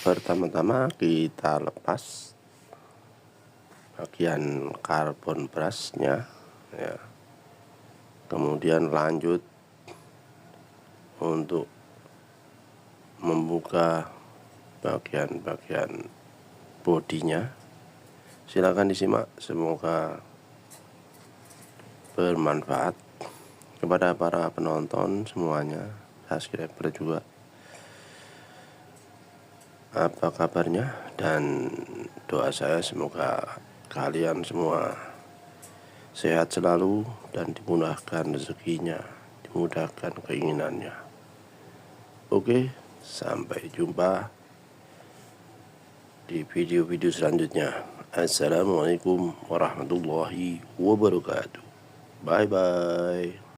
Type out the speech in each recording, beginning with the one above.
Pertama-tama kita lepas bagian karbon brushnya ya. Kemudian lanjut untuk membuka bagian-bagian bodinya. Silakan disimak, semoga bermanfaat kepada para penonton semuanya, subscriber juga. Apa kabarnya? Dan doa saya semoga kalian semua sehat selalu dan dimudahkan rezekinya, dimudahkan keinginannya. Oke, sampai jumpa di video-video selanjutnya. Assalamualaikum warahmatullahi wabarakatuh. Bye bye.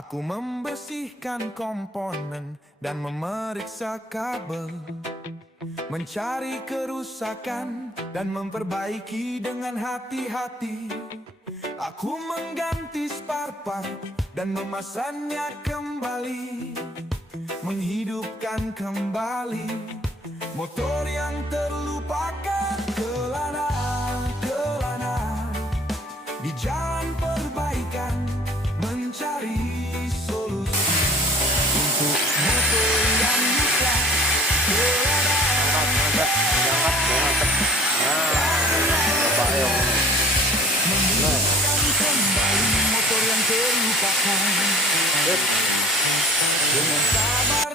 Aku membersihkan komponen dan memeriksa kabel, mencari kerusakan dan memperbaiki dengan hati-hati. Aku mengganti spare part dan memasangnya kembali, menghidupkan kembali motor yang terlupakan. Kelana di jalan perbaikan, mencari solusi untuk motor yang rusak. Menghidupkan kembali motor yang terlupakan dengan sabar